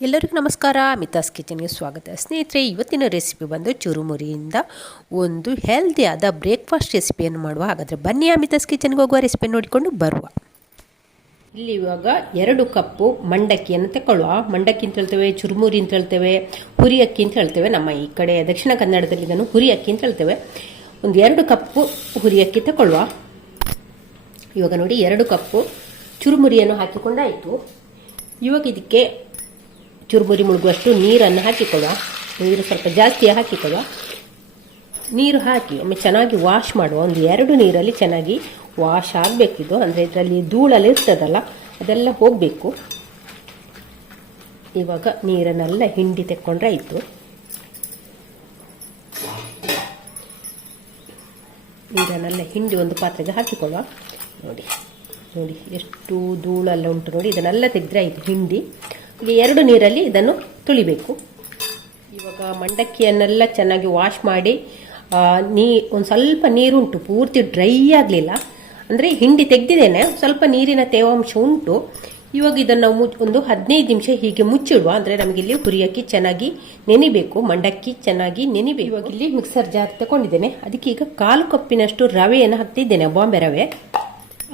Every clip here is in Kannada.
ಎಲ್ಲರಿಗೂ ನಮಸ್ಕಾರ. ಅಮಿತಾಸ್ ಕಿಚನ್ಗೆ ಸ್ವಾಗತ. ಸ್ನೇಹಿತರೆ, ಇವತ್ತಿನ ರೆಸಿಪಿ ಬಂದು ಚುರುಮುರಿಯಿಂದ ಒಂದು ಹೆಲ್ದಿಯಾದ ಬ್ರೇಕ್ಫಾಸ್ಟ್ ರೆಸಿಪಿಯನ್ನು ಮಾಡುವ. ಹಾಗಾದರೆ ಬನ್ನಿ ಅಮಿತಾಸ್ ಮಿತಾಸ್ ಕಿಚನ್ಗೆ ಹೋಗುವ ರೆಸಿಪಿ ನೋಡಿಕೊಂಡು ಬರುವ. ಇಲ್ಲಿ ಇವಾಗ ಎರಡು ಕಪ್ಪು ಮಂಡಕ್ಕಿಯನ್ನು ತಗೊಳ್ಳುವ ಮಂಡಕ್ಕಿ ಅಂತ ಹೇಳ್ತೇವೆ, ಚುರುಮುರಿ ಅಂತ ಹೇಳ್ತೇವೆ ಹುರಿ ಅಕ್ಕಿ ಅಂತ ಹೇಳ್ತೇವೆ. ನಮ್ಮ ಈ ಕಡೆ ದಕ್ಷಿಣ ಕನ್ನಡದಲ್ಲಿ ಇದನ್ನು ಹುರಿ ಅಕ್ಕಿ ಅಂತ ಹೇಳ್ತೇವೆ. ಒಂದು ಎರಡು ಕಪ್ಪು ಹುರಿ ಅಕ್ಕಿ ತಗೊಳ್ಳುವ ಇವಾಗ ನೋಡಿ ಎರಡು ಕಪ್ಪು ಚುರುಮುರಿಯನ್ನು ಹಾಕಿಕೊಂಡಾಯಿತು. ಇವಾಗ ಇದಕ್ಕೆ ಚುರುಮುರಿ ಮುಳುಗುವಷ್ಟು ನೀರನ್ನು ಹಾಕಿಕೊಳ್ಳುವ. ನೀರು ಸ್ವಲ್ಪ ಜಾಸ್ತಿ ಹಾಕಿಕೊಳ್ಳುವ. ನೀರು ಹಾಕಿ, ಒಮ್ಮೆ ಚೆನ್ನಾಗಿ ವಾಶ್ ಮಾಡುವ. ಒಂದು ಎರಡು ನೀರಲ್ಲಿ ಚೆನ್ನಾಗಿ ವಾಶ್ ಆಗಬೇಕಿದು. ಅಂದರೆ ಇದರಲ್ಲಿ ಧೂಳೆಲ್ಲ ಇರ್ತದಲ್ಲ, ಅದೆಲ್ಲ ಹೋಗಬೇಕು. ಇವಾಗ ನೀರನ್ನೆಲ್ಲ ಹಿಂಡಿ ತೆಕ್ಕೊಂಡ್ರೆ ಆಯಿತು. ನೀರನ್ನೆಲ್ಲ ಹಿಂಡಿ ಒಂದು ಪಾತ್ರೆಗೆ ಹಾಕಿಕೊಳ್ಳುವ. ನೋಡಿ ನೋಡಿ, ಎಷ್ಟು ಧೂಳೆಲ್ಲ ಉಂಟು ನೋಡಿ. ಇದನ್ನೆಲ್ಲ ತೆಗೆದ್ರೆ ಆಯಿತು ಹಿಂಡಿ. ಈಗ ಎರಡು ನೀರಲ್ಲಿ ಇದನ್ನು ತುಳಿಬೇಕು. ಇವಾಗ ಮಂಡಕ್ಕಿಯನ್ನೆಲ್ಲ ಚೆನ್ನಾಗಿ ವಾಶ್ ಮಾಡಿ ನೀ, ಒಂದು ಸ್ವಲ್ಪ ನೀರುಂಟು, ಪೂರ್ತಿ ಡ್ರೈ ಆಗಲಿಲ್ಲ. ಅಂದರೆ ಹಿಂಡಿ ತೆಗೆದಿದ್ದೇನೆ, ಸ್ವಲ್ಪ ನೀರಿನ ತೇವಾಂಶ ಉಂಟು. ಇವಾಗ ಇದನ್ನು ನಾವು ಒಂದು ಹದಿನೈದು ನಿಮಿಷ ಹೀಗೆ ಮುಚ್ಚಿಡುವ. ಅಂದರೆ ನಮಗಿಲ್ಲಿ ಹುರಿಯಕ್ಕಿ ಚೆನ್ನಾಗಿ ನೆನಿಬೇಕು, ಮಂಡಕ್ಕಿ ಚೆನ್ನಾಗಿ ನೆನಿಬೇಕು. ಇವಾಗ ಇಲ್ಲಿ ಮಿಕ್ಸರ್ ಜಾರ್ ತಗೊಂಡಿದ್ದೇನೆ. ಅದಕ್ಕೆ ಈಗ ಕಾಲು ಕಪ್ಪಿನಷ್ಟು ರವೆಯನ್ನು ಹಾಕ್ತಿದ್ದೇನೆ, ಬಾಂಬೆ ರವೆ.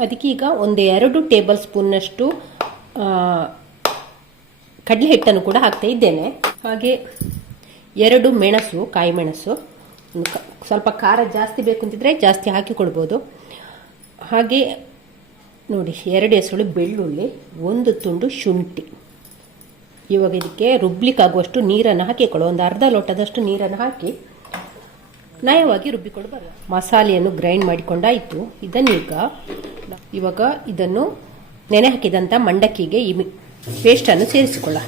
ಅದಕ್ಕೆ ಈಗ ಒಂದು ಎರಡು ಟೇಬಲ್ ಸ್ಪೂನ್ನಷ್ಟು ಕಡಲೆ ಹಿಟ್ಟನ್ನು ಕೂಡ ಹಾಕ್ತಾ ಇದ್ದೇನೆ. ಹಾಗೆ ಎರಡು ಮೆಣಸು, ಕಾಯಿ ಮೆಣಸು ಸ್ವಲ್ಪ ಖಾರ ಜಾಸ್ತಿ ಬೇಕು ಅಂತಿದ್ರೆ ಜಾಸ್ತಿ ಹಾಕಿಕೊಡ್ಬೋದು ಹಾಗೆ ನೋಡಿ, ಎರಡು ಎಸಳು ಬೆಳ್ಳುಳ್ಳಿ, ಒಂದು ತುಂಡು ಶುಂಠಿ. ಇವಾಗ ಇದಕ್ಕೆ ರುಬ್ಲಿಕ್ಕಾಗುವಷ್ಟು ನೀರನ್ನು ಹಾಕಿಕೊಳ್ಳೋ ಒಂದು ಅರ್ಧ ಲೋಟದಷ್ಟು ನೀರನ್ನು ಹಾಕಿ ನಯವಾಗಿ ರುಬ್ಬಿಕೊಂಡು ಮಸಾಲೆಯನ್ನು ಗ್ರೈಂಡ್ ಮಾಡಿಕೊಂಡಾಯಿತು. ಇದನ್ನೀಗ ಇವಾಗ ಇದನ್ನು ನೆನೆ ಹಾಕಿದಂಥ ಮಂಡಕ್ಕಿಗೆ ಈ ಪೇಸ್ಟನ್ನು ಸೇರಿಸಿಕೊಳ್ಳ.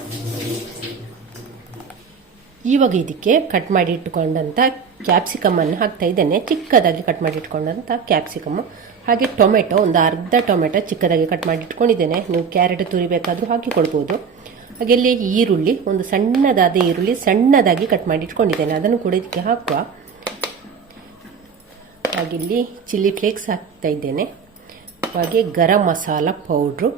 ಇವಾಗ ಇದಕ್ಕೆ ಕಟ್ ಮಾಡಿ ಇಟ್ಟುಕೊಂಡಂಥ ಕ್ಯಾಪ್ಸಿಕಮನ್ನು ಹಾಕ್ತಾ ಇದ್ದೇನೆ. ಚಿಕ್ಕದಾಗಿ ಕಟ್ ಮಾಡಿ ಇಟ್ಕೊಂಡಂಥ ಕ್ಯಾಪ್ಸಿಕಮ್ಮು ಹಾಗೆ ಟೊಮೆಟೊ, ಒಂದು ಅರ್ಧ ಟೊಮೆಟೊ ಚಿಕ್ಕದಾಗಿ ಕಟ್ ಮಾಡಿ ಇಟ್ಕೊಂಡಿದ್ದೇನೆ ನೀವು ಕ್ಯಾರೆಟ್ ತುರಿಬೇಕಾದ್ರೂ ಹಾಕಿಕೊಳ್ಬೋದು ಹಾಗೆ ಇಲ್ಲಿ ಈರುಳ್ಳಿ, ಒಂದು ಸಣ್ಣದಾದ ಈರುಳ್ಳಿ ಸಣ್ಣದಾಗಿ ಕಟ್ ಮಾಡಿ ಇಟ್ಕೊಂಡಿದ್ದೇನೆ ಅದನ್ನು ಕೂಡ ಇದಕ್ಕೆ ಹಾಕುವ. ಹಾಗೆ ಇಲ್ಲಿ ಚಿಲ್ಲಿ ಫ್ಲೇಕ್ಸ್ ಹಾಕ್ತಾ ಇದ್ದೇನೆ. ಹಾಗೆ ಗರಂ ಮಸಾಲ ಪೌಡ್ರು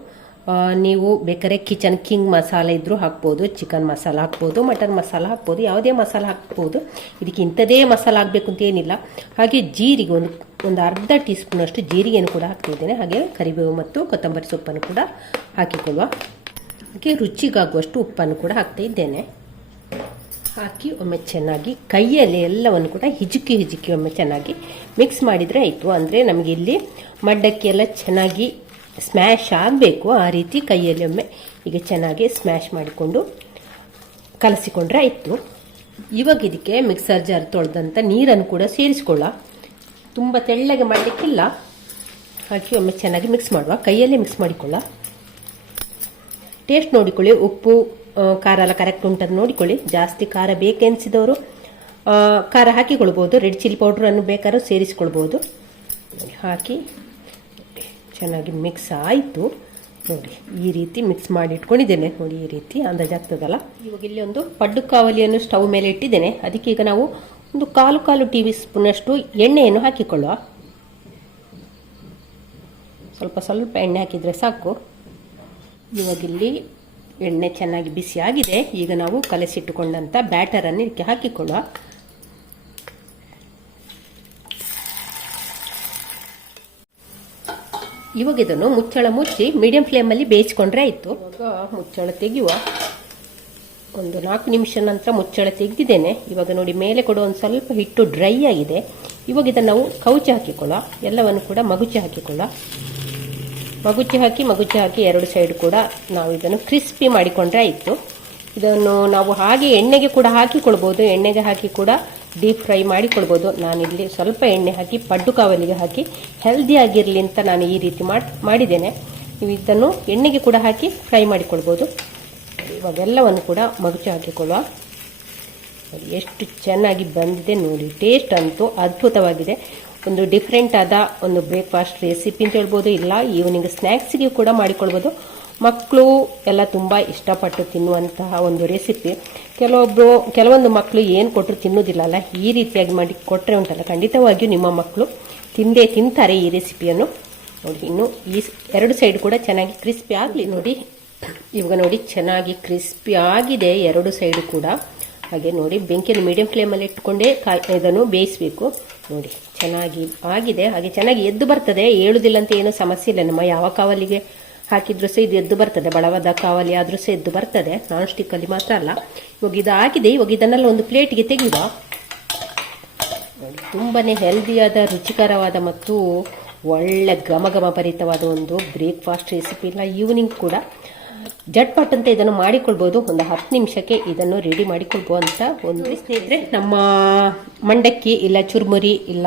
ನೀವು ಬೇಕಾದ್ರೆ ಕಿಚನ್ ಕಿಂಗ್ ಮಸಾಲೆ ಇದ್ದರೂ ಹಾಕ್ಬೋದು ಚಿಕನ್ ಮಸಾಲ ಹಾಕ್ಬೋದು ಮಟನ್ ಮಸಾಲ ಹಾಕ್ಬೋದು, ಯಾವುದೇ ಮಸಾಲ ಹಾಕ್ಬೋದು. ಇದಕ್ಕೆ ಇಂಥದೇ ಮಸಾಲ ಹಾಕಬೇಕು ಅಂತ ಏನಿಲ್ಲ. ಹಾಗೆ ಜೀರಿಗೆ ಒಂದು ಒಂದು ಅರ್ಧ ಟೀ ಸ್ಪೂನಷ್ಟು ಜೀರಿಗೆಯನ್ನು ಕೂಡ ಹಾಕ್ತಿದ್ದೇನೆ ಹಾಗೆ ಕರಿಬೇವು ಮತ್ತು ಕೊತ್ತಂಬರಿ ಸೊಪ್ಪನ್ನು ಕೂಡ ಹಾಕಿಕೊಳ್ಳುವ ಹಾಗೆ ರುಚಿಗಾಗುವಷ್ಟು ಉಪ್ಪನ್ನು ಕೂಡ ಹಾಕ್ತಾ ಇದ್ದೇನೆ. ಹಾಕಿ ಒಮ್ಮೆ ಚೆನ್ನಾಗಿ ಕೈಯಲ್ಲಿ ಎಲ್ಲವನ್ನು ಕೂಡ ಹಿಜುಕಿ ಹಿಜುಕಿ ಒಮ್ಮೆ ಚೆನ್ನಾಗಿ ಮಿಕ್ಸ್ ಮಾಡಿದರೆ ಆಯಿತು. ಅಂದರೆ ನಮಗೆ ಇಲ್ಲಿ ಮಡ್ಡಕ್ಕಿ ಎಲ್ಲ ಚೆನ್ನಾಗಿ ಸ್ಮ್ಯಾಶ್ ಆಗಬೇಕು, ಆ ರೀತಿ ಕೈಯಲ್ಲಿ ಒಮ್ಮೆ ಈಗ ಚೆನ್ನಾಗಿ ಸ್ಮ್ಯಾಶ್ ಮಾಡಿಕೊಂಡು ಕಲಸಿಕೊಂಡ್ರೆ ಆಯಿತು. ಇವಾಗ ಇದಕ್ಕೆ ಮಿಕ್ಸರ್ ಜಾರ್ ತೊಳೆದಂಥ ನೀರನ್ನು ಕೂಡ ಸೇರಿಸ್ಕೊಳ್ಳ. ತುಂಬ ತೆಳ್ಳಗೆ ಮಾಡಲಿಕ್ಕಿಲ್ಲ. ಹಾಕಿ ಒಮ್ಮೆ ಚೆನ್ನಾಗಿ ಮಿಕ್ಸ್ ಮಾಡುವ. ಕೈಯಲ್ಲೇ ಮಿಕ್ಸ್ ಮಾಡಿಕೊಳ್ಳ. ಟೇಸ್ಟ್ ನೋಡಿಕೊಳ್ಳಿ. ಉಪ್ಪು ಖಾರ ಎಲ್ಲ ಕರೆಕ್ಟ್ ಉಂಟದು ನೋಡಿಕೊಳ್ಳಿ. ಜಾಸ್ತಿ ಖಾರ ಬೇಕೆನಿಸಿದವರು ಖಾರ ಹಾಕಿಕೊಳ್ಬೋದು. ರೆಡ್ ಚಿಲ್ಲಿ ಪೌಡ್ರನ್ನು ಬೇಕಾದ್ರೂ ಸೇರಿಸ್ಕೊಳ್ಬೋದು. ಹಾಕಿ ಚೆನ್ನಾಗಿ ಮಿಕ್ಸ್ ಆಯಿತು. ನೋಡಿ, ಈ ರೀತಿ ಮಿಕ್ಸ್ ಮಾಡಿ ಇಟ್ಕೊಂಡಿದ್ದೇನೆ ನೋಡಿ, ಈ ರೀತಿ ಅಂದಾಜಾಗ್ತದಲ್ಲ ಇವಾಗ ಇಲ್ಲಿ ಒಂದು ಪಡ್ಡು ಕಾವಲಿಯನ್ನು ಸ್ಟವ್ ಮೇಲೆ ಇಟ್ಟಿದ್ದೇನೆ. ಅದಕ್ಕೆ ಈಗ ನಾವು ಒಂದು ಕಾಲು ಕಾಲು ಟಿ ವಿ ಸ್ಪೂನಷ್ಟು ಎಣ್ಣೆಯನ್ನು ಹಾಕಿಕೊಳ್ಳುವ. ಸ್ವಲ್ಪ ಸ್ವಲ್ಪ ಎಣ್ಣೆ ಹಾಕಿದರೆ ಸಾಕು. ಇವಾಗ ಇಲ್ಲಿ ಎಣ್ಣೆ ಚೆನ್ನಾಗಿ ಬಿಸಿಯಾಗಿದೆ ಈಗ ನಾವು ಕಲಸಿಟ್ಟುಕೊಂಡಂಥ ಬ್ಯಾಟರನ್ನು ಇದಕ್ಕೆ ಹಾಕಿಕೊಳ್ಳುವ. ಇವಾಗ ಇದನ್ನು ಮುಚ್ಚಳ ಮುಚ್ಚಿ ಮೀಡಿಯಂ ಫ್ಲೇಮಲ್ಲಿ ಬೇಯಿಸ್ಕೊಂಡ್ರೆ ಆಯಿತು. ಇವಾಗ ಮುಚ್ಚಳ ತೆಗೆಯುವ ಒಂದು ನಾಲ್ಕು ನಿಮಿಷ ನಂತರ ಮುಚ್ಚಳ ತೆಗೆದಿದ್ದೇನೆ. ಇವಾಗ ನೋಡಿ, ಮೇಲೆ ಕೊಡೋ ಒಂದು ಸ್ವಲ್ಪ ಹಿಟ್ಟು ಡ್ರೈ ಆಗಿದೆ. ಇವಾಗ ಇದನ್ನು ನಾವು ಕೌಚಿ ಹಾಕಿಕೊಳ್ಳ. ಎಲ್ಲವನ್ನು ಕೂಡ ಮಗುಚಿ ಹಾಕಿಕೊಳ್ಳ. ಮಗುಚಿ ಹಾಕಿ ಮಗುಚಿ ಹಾಕಿ ಎರಡು ಸೈಡ್ ಕೂಡ ನಾವು ಇದನ್ನು ಕ್ರಿಸ್ಪಿ ಮಾಡಿಕೊಂಡ್ರೆ ಆಯಿತು. ಇದನ್ನು ನಾವು ಹಾಗೆ ಎಣ್ಣೆಗೆ ಕೂಡ ಹಾಕಿಕೊಳ್ಬೋದು. ಎಣ್ಣೆಗೆ ಹಾಕಿ ಕೂಡ ಡೀಪ್ ಫ್ರೈ ಮಾಡಿಕೊಳ್ಬೋದು ನಾನಿಲ್ಲಿ ಸ್ವಲ್ಪ ಎಣ್ಣೆ ಹಾಕಿ, ಪಡ್ಡು ಕಾವಲಿಗೆ ಹಾಕಿ ಹೆಲ್ದಿ ಆಗಿರಲಿ ಅಂತ ನಾನು ಈ ರೀತಿ ಮಾಡಿ, ಮಾಡಿದ್ದೇನೆ. ನೀವು ಇದನ್ನು ಎಣ್ಣೆಗೆ ಕೂಡ ಹಾಕಿ ಫ್ರೈ ಮಾಡಿಕೊಳ್ಬೋದು ಇವಾಗೆಲ್ಲವನ್ನು ಕೂಡ ಮಗುಚು ಹಾಕಿಕೊಳ್ಳುವ. ಎಷ್ಟು ಚೆನ್ನಾಗಿ ಬಂದಿದೆ ನೋಡಿ. ಟೇಸ್ಟ್ ಅಂತೂ ಅದ್ಭುತವಾಗಿದೆ. ಒಂದು ಡಿಫ್ರೆಂಟ್ ಆದ ಒಂದು ಬ್ರೇಕ್ಫಾಸ್ಟ್ ರೆಸಿಪಿ ಅಂತ ಹೇಳ್ಬೋದು, ಇಲ್ಲ ಈವ್ನಿಂಗ್ ಸ್ನ್ಯಾಕ್ಸಿಗೆ ಕೂಡ ಮಾಡಿಕೊಳ್ಬೋದು ಮಕ್ಕಳು ಎಲ್ಲ ತುಂಬ ಇಷ್ಟಪಟ್ಟು ತಿನ್ನುವಂತಹ ಒಂದು ರೆಸಿಪಿ ಕೆಲವೊಬ್ಬರು ಕೆಲವೊಂದು ಮಕ್ಕಳು ಏನು ಕೊಟ್ಟರು ತಿನ್ನೋದಿಲ್ಲಲ್ಲ ಈ ರೀತಿಯಾಗಿ ಮಾಡಿ ಕೊಟ್ಟರೆ ಉಂಟಲ್ಲ. ಖಂಡಿತವಾಗಿಯೂ ನಿಮ್ಮ ಮಕ್ಕಳು ತಿಂದೇ ತಿಂತಾರೆ ಈ ರೆಸಿಪಿಯನ್ನು ನೋಡಿ, ಇನ್ನು ಈ ಎರಡು ಸೈಡ್ ಕೂಡ ಚೆನ್ನಾಗಿ ಕ್ರಿಸ್ಪಿ ಆಗಲಿ ನೋಡಿ. ಇವಾಗ ನೋಡಿ, ಚೆನ್ನಾಗಿ ಕ್ರಿಸ್ಪಿ ಆಗಿದೆ ಎರಡು ಸೈಡ್ ಕೂಡ. ಹಾಗೆ ನೋಡಿ, ಬೆಂಕಿಯನ್ನು ಮೀಡಿಯಂ ಫ್ಲೇಮಲ್ಲಿ ಇಟ್ಕೊಂಡೇ ಕಾಯಿ, ಇದನ್ನು ಬೇಯಿಸಬೇಕು. ನೋಡಿ, ಚೆನ್ನಾಗಿ ಆಗಿದೆ. ಹಾಗೆ ಚೆನ್ನಾಗಿ ಎದ್ದು ಬರ್ತದೆ. ಏಳುದಿಲ್ಲ ಅಂತ ಏನೂ ಸಮಸ್ಯೆ ಇಲ್ಲ. ನಮ್ಮ ಯಾವ ಕಾವಲಿಗೆ ಹಾಕಿದ್ರು ಸಹ ಇದು ಎದ್ದು ಬರ್ತದೆ. ಬಳವಾದ ಕಾವಲಿ ಆದರೂ ಸಹ ಎದ್ದು ಬರ್ತದೆ. ನಾನ್ ಸ್ಟಿಕ್ಕಲ್ಲಿ ಮಾತ್ರ ಅಲ್ಲ. ಇವಾಗ ಇದು ಆಗಿದೆ ಇವಾಗ ಇದನ್ನೆಲ್ಲ ಒಂದು ಪ್ಲೇಟಿಗೆ ತೆಗೆಯುವ. ತುಂಬಾ ಹೆಲ್ದಿಯಾದ ರುಚಿಕರವಾದ ಮತ್ತು ಒಳ್ಳೆ ಗಮಗಮ ಭರಿತವಾದ ಒಂದು ಬ್ರೇಕ್ಫಾಸ್ಟ್ ರೆಸಿಪಿ ಇಲ್ಲ ಈವ್ನಿಂಗ್ ಕೂಡ ಜಟ್ಪಟ್ ಅಂತ ಇದನ್ನು ಮಾಡಿಕೊಳ್ಬೋದು. ಒಂದು ಹತ್ತು ನಿಮಿಷಕ್ಕೆ ಇದನ್ನು ರೆಡಿ ಮಾಡಿಕೊಳ್ಬೋದು ಒಂದು ಸ್ನೇಹಿತರೆ, ನಮ್ಮ ಮಂಡಕ್ಕಿ ಇಲ್ಲ ಚುರುಮುರಿ ಇಲ್ಲ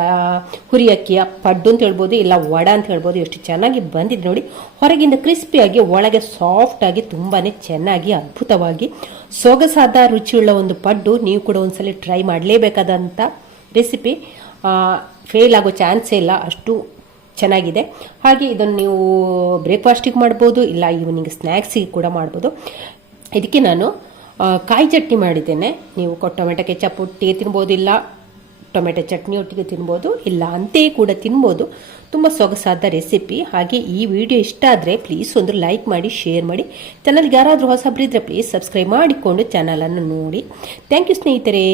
ಹುರಿ ಅಕ್ಕಿಯ ಪಡ್ಡು ಅಂತ ಹೇಳ್ಬೋದು, ಇಲ್ಲ ವಡ ಅಂತ ಹೇಳ್ಬೋದು, ಎಷ್ಟು ಚೆನ್ನಾಗಿ ಬಂದಿದೆ ನೋಡಿ. ಹೊರಗಿಂದ ಕ್ರಿಸ್ಪಿಯಾಗಿ ಒಳಗೆ ಸಾಫ್ಟ್ ಆಗಿ, ತುಂಬಾನೇ ಚೆನ್ನಾಗಿ, ಅದ್ಭುತವಾಗಿ ಸೊಗಸಾದ ರುಚಿಯುಳ್ಳ ಒಂದು ಪಡ್ಡು ನೀವು ಕೂಡ ಒಂದ್ಸಲ ಟ್ರೈ ಮಾಡಲೇಬೇಕಾದಂಥ ರೆಸಿಪಿ ಫೇಲ್ ಆಗೋ ಚಾನ್ಸೇ ಇಲ್ಲ. ಅಷ್ಟು ಚೆನ್ನಾಗಿದೆ. ಹಾಗೆ ಇದನ್ನು ನೀವು ಬ್ರೇಕ್ಫಾಸ್ಟಿಗೆ ಮಾಡ್ಬೋದು, ಇಲ್ಲ ಈವ್ನಿಂಗ್ ಸ್ನ್ಯಾಕ್ಸಿಗೆ ಕೂಡ ಮಾಡ್ಬೋದು. ಇದಕ್ಕೆ ನಾನು ಕಾಯಿ ಚಟ್ನಿ ಮಾಡಿದ್ದೇನೆ. ನೀವು ಟೊಮೆಟೊ ಕೆಚಪ್ ಒಟ್ಟಿಗೆ ತಿನ್ಬೋದು, ಇಲ್ಲ ಟೊಮೆಟೊ ಚಟ್ನಿ ಒಟ್ಟಿಗೆ ತಿನ್ಬೋದು, ಇಲ್ಲ ಅಂತೆಯೇ ಕೂಡ ತಿನ್ಬೋದು. ತುಂಬ ಸೊಗಸಾದ ರೆಸಿಪಿ ಹಾಗೆ ಈ ವಿಡಿಯೋ ಇಷ್ಟ ಆದರೆ ಪ್ಲೀಸ್ ಒಂದು ಲೈಕ್ ಮಾಡಿ ಶೇರ್ ಮಾಡಿ. ಚಾನಲ್ಗೆ ಯಾರಾದರೂ ಹೊಸಬ್ರಿದ್ರೆ ಪ್ಲೀಸ್ ಸಬ್ಸ್ಕ್ರೈಬ್ ಮಾಡಿಕೊಂಡು ಚಾನಲನ್ನು ನೋಡಿ. ಥ್ಯಾಂಕ್ ಯು ಸ್ನೇಹಿತರೆ.